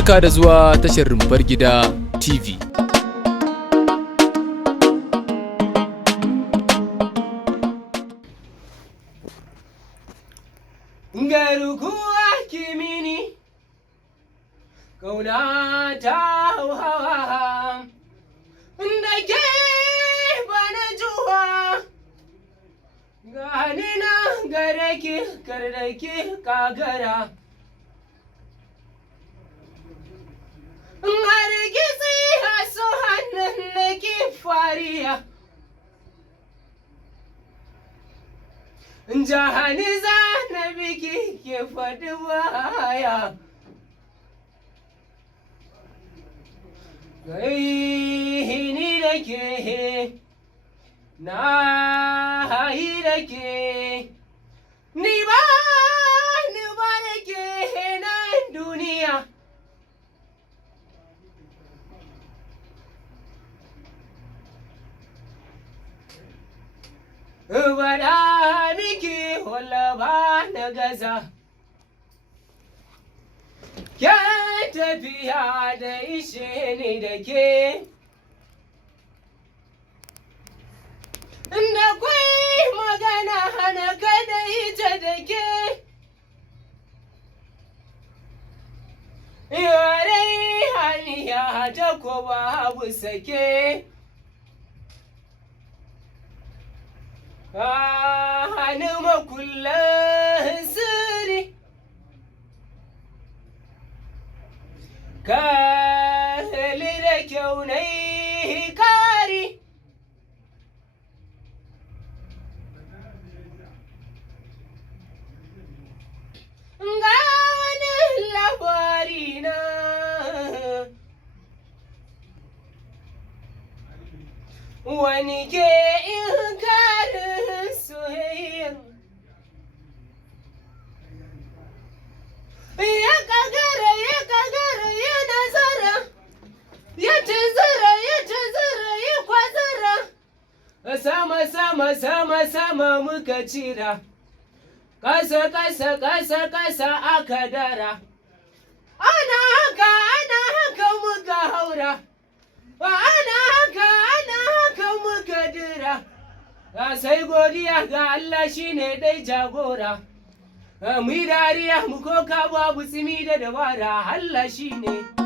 Barka da zuwa tashar Rumfar Gida TV. Garkuwa kimini kauna ta hawa da ke bana juwa gani na gare ki kar ki kagara hargitsi a so hannun da ki fariya jahani za na biki ke faɗi baya ni da ke na yi da ke ni ba da ke nan duniya bada miki wala ba na gaza ke tafiya da ishe ni da ke da kwai magana hana kada ita da ke yare haniya ta ko babu sake hannun makullan sirri kali da kyau na yi kari ga wani labari na wani ke in karin soyayya ya kagara ya nazara ya tazara ya kwazara sama muka cira kasa aka dara ana haka muka haura ana haka muka dira sai godiya ga Allah shine dai jagora mu dariya mu koka babu tsimi da dabara Allah shine